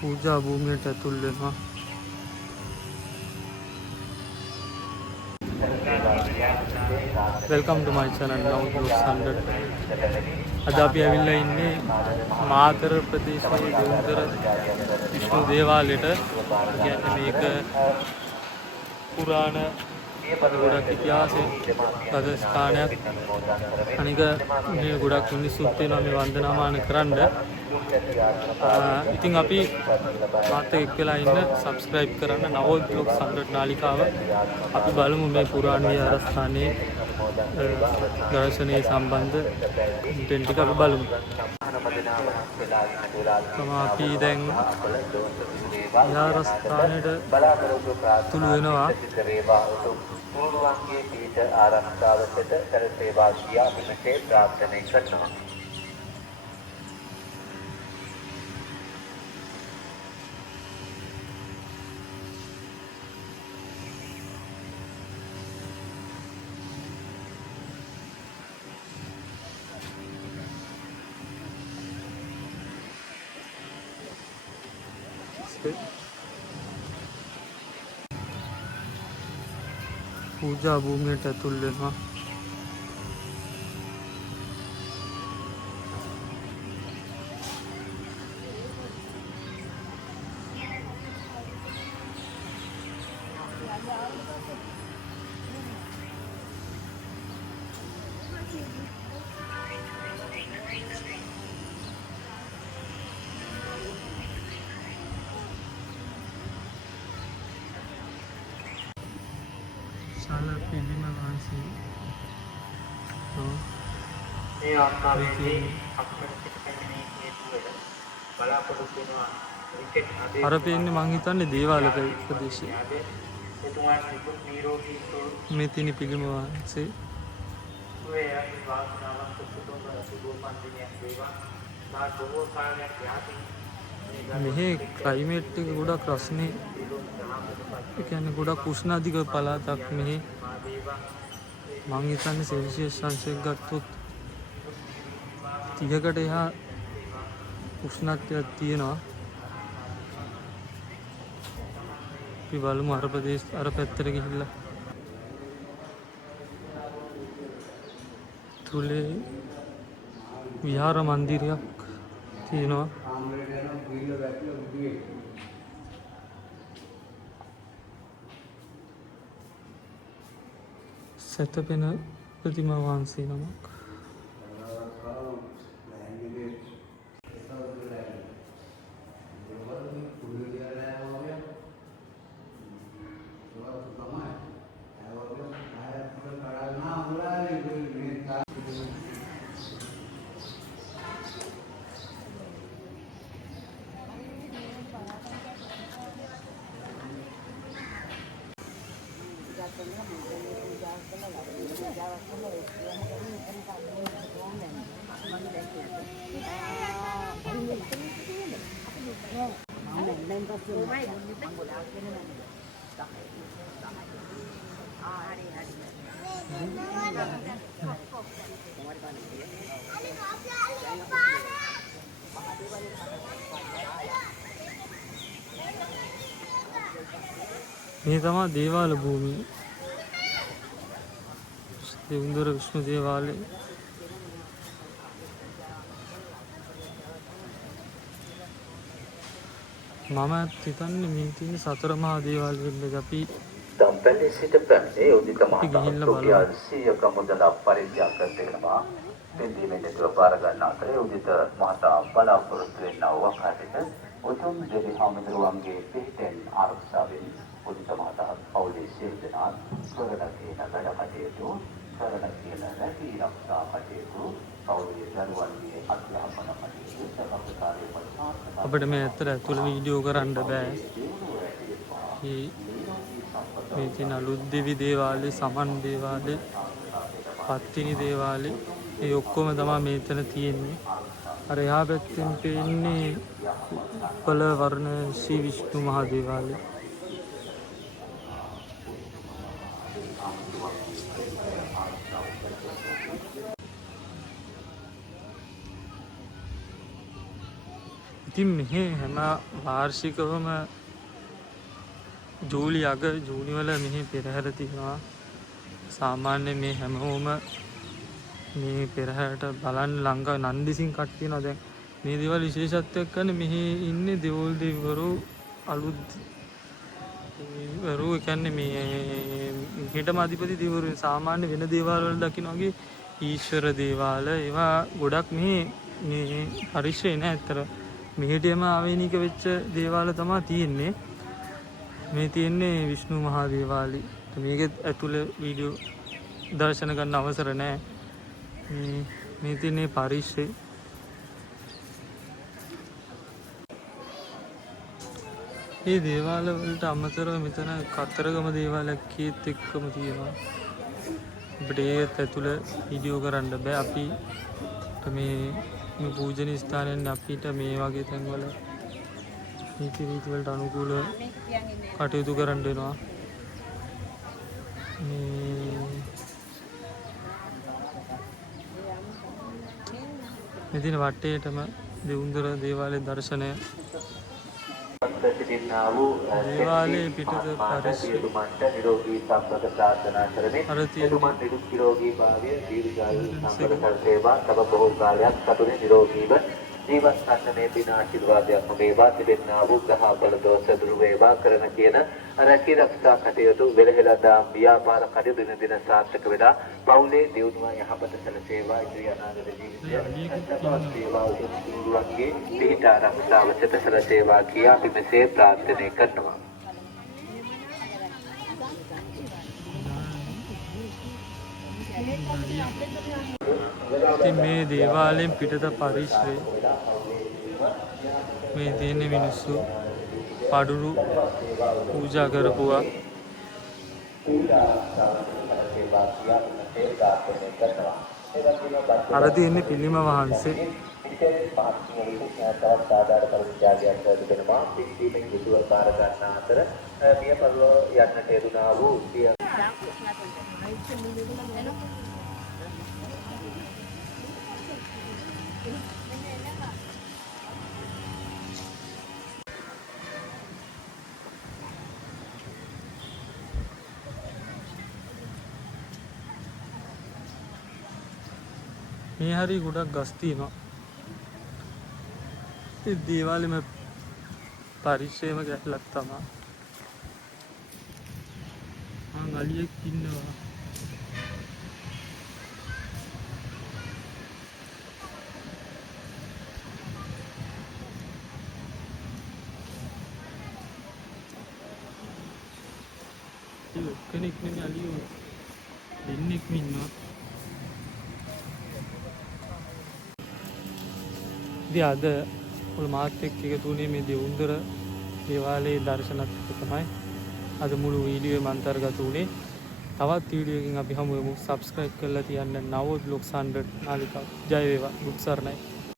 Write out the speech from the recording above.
පූජා භූමියට ඇතුල් වෙනවා. වෙල්කම් ටු මයි channel now vlogs 100. අද අපි ඇවිල්ලා ඉන්නේ මාතර ප්‍රදේශයේ දෙවුන්දර විෂ්ණු දේවාලයට. කියන්නේ මේක පුරාණ ගොඩක් ඉතිහාසයේ පද ස්ථානයක්. අනික මේ ගොඩක් මිනිස්සුත් වෙනවා මේ වන්දනාමාන කරන්න. ඉතින් අපි මාත් එක්ක වෙලා ඉන්න subscribe කරන්න now vlogs 100 නාලිකාව. අපි බලමු මේ පුරාණ විහාරස්ථානයේ දර්ශනයේ සම්බන්ධ content ටික අපි බලමු. අපි දැන් විහාරස්ථානයේ තුළු වෙනවා. पूर्वांगे पीठ आरक्षावचत कर सेवा किया विनते प्रार्थना करना පූජා භූමියට ඇතුල් වෙනවා. शाला पिलीම වහන්සේ මේ අවස්ථාවේදී අපිට පිටකෙන්නේ හේතුවල බලාපොරොත්තු වෙනවා ක්‍රිකට් ආදී අර පේන්නේ මං හිතන්නේ දේවාල ප්‍රදේශය. එතුමාට නිකුත් නිරෝගී සුව මේ තියෙන පිළිම වහන්සේ සුවය වාසනාවන්ත සුබ පන්දිනයක් වේවා. මා බොහෝ කාලයක් යාදී මෙහි ක්ලයිමේට් එක ගොඩක් රස්නේ. ඒ කියන්නේ ගොඩක් උෂ්ණ අධික පළාතක් මෙහි. මං හිතන්නේ සෙල්සියස් අංශයක් ගත්තොත් 30කට එහා උෂ්ණත්වයක් තියෙනවා. අපි බලමු අර පැත්තට ගිහිල්ලා. තුලේ විහාර මන්දිරයක් තියෙනවා. සතපෙන ප්‍රතිමා වහන්සේ නමක්. මේ තමයි දේවාල භූමිය. දෙවුන්දර විෂ්ණු දේවාලය. මම හිතන්නේ මේ තියෙන සතර මහා දේවාල වෙන්න අපි දම්පැලේ සිට පැමිණේ උදිත මහා සියක මුදලක් පරිත්‍යාග කරනවා. දෙවියන්ට දුරපාර ගන්න අතරේ උදිත මහතා බලාපොරොත්තු වෙනා වකටට උතුම් දෙවි හාමුදුරුවන්ගේ පිහිටෙන් ආරක්ෂාවෙන් උදිත මහතා පෞලේ සියලු දෙනා කරණ කියන වැඩ කටයුතු කරණ කියන රැකී ආරක්ෂා කටයුතු පෞලේ දරුවන්ගේ අධ්‍යාපන කටයුතු සකස්කාරී පරිසර අපිට මේ ඇත්තට ඇතුළ වීඩියෝ කරන්න බෑ. මේ තියෙන අලුත් දෙවි දේවාලේ, සමන් දේවාලේ, පත්තිනි දේවාලේ ඒ ඔක්කොම තමයි මෙතන තියෙන්නේ. අර එහා පැත්තෙන් පේන්නේ උපල වර්ණ ශ්‍රී විෂ්ණු මහා දේවාලය. ඉතින් මෙහි හැම වාර්ෂිකවම ජූලි අග ජූනි වල මෙහි පෙරහැර තියෙනවා. සාමාන්‍ය මේ හැමෝම මේ පෙරහැරට බලන්න ලංකාවේ නන්දිසින් කට්ටිය තියෙනවා. දැන් මේ දේවල් විශේෂත්වයක් ගන්න මෙහි ඉන්නේ දෙවොල් දෙවිවරු අලුත් දෙවිවරු කියන්නේ මේ හිටම අධිපති දෙවිවරු සාමාන්‍ය වෙන දේවාල වල දකින්න වගේ ඊශ්වර දේවාල ඒවා ගොඩක් මේ පරිශ්‍රේ නෑ. ඇත්තට මෙහෙටම ආවේනික වෙච්ච දේවාල තමයි තියෙන්නේ. මේ තියෙන්නේ විෂ්ණු මහා දේවාලි. මේකෙත් ඇතුළේ වීඩියෝ දර්ශන ගන්න අවසර නෑ. මේ තියෙන්නේ පරිශ්‍රේ. මේ දේවාල වලට අමතරව මෙතන කතරගම දේවාලයක් කීත් එක්කම තියෙනවා. අපිට ඒත් ඇතුළේ වීඩියෝ කරන්න බෑ. අපි මේ පූජනීය ස්ථානයන් අපිට මේ වගේ තැන්වල නීති රීති වලට අනුකූලව කටයුතු කරන්න වෙනවා. මෙදින වටේටම දෙවුන්දර දේවාලයේ දර්ශනය දේවාලයේ පිටත පරිශ්‍රය නිරෝගී සම්පත ප්‍රාර්ථනා කරමින් එතුමන් නිරෝගී භාවය දීර්ඝායු සම්පත සේවා තව බොහෝ කාලයක් සතුටින් නිරෝගීව ජීවත් වන්න මේ දින ආශිර්වාදයක්ම වේවා. තිබෙනා වූ ග්‍රහබල දෝෂ දුරු වේවා කරන කියන රැකී රක්ෂා කටයුතු වෙලහෙලා දාම් ව්‍යාපාර කටයුතු දින දින සාර්ථක වෙලා පවුලේ දියුණුව යහපත සැලසේවා. ඉදිරි අනාගත ජීවිතය සපවත් වේවා. උතුම්ගේ පිහිට ආරක්ෂාව සිත සැලසේවා කියා අපි මෙසේ ප්‍රාර්ථනා කරනවා. ඉතින් මේ දේවාලයෙන් පිටත පරිශ්‍රය මේ තියෙන මිනිස්සු පඩුරු පූජා කරපුවා. අර තියෙන්නේ පිළිම වහන්සේ. මේ හරි ගොඩක් ගස් තියෙනවා. ඒ දේවාලෙම පරිශ්‍රයම ගැටලක් තමයි. අලියෙක් ඉන්නවා. කෙනෙක් නෙමෙයි අලියෝ දෙන්නෙක් ඉන්නවා. ඉතින් අද මුළු මාත් එක්ක එකතු වුණේ මේ දෙවුන්දර දේවාලයේ දර්ශනත් තමයි අද මුළු වීඩියෝ එක අන්තර්ගත වුණේ. තවත් වීඩියෝ එකකින් අපි හමු වෙමු. subscribe කරලා තියන්න නවෝත් vlogs 100 නාලිකාව. ජය වේවා. බුත් සරණයි.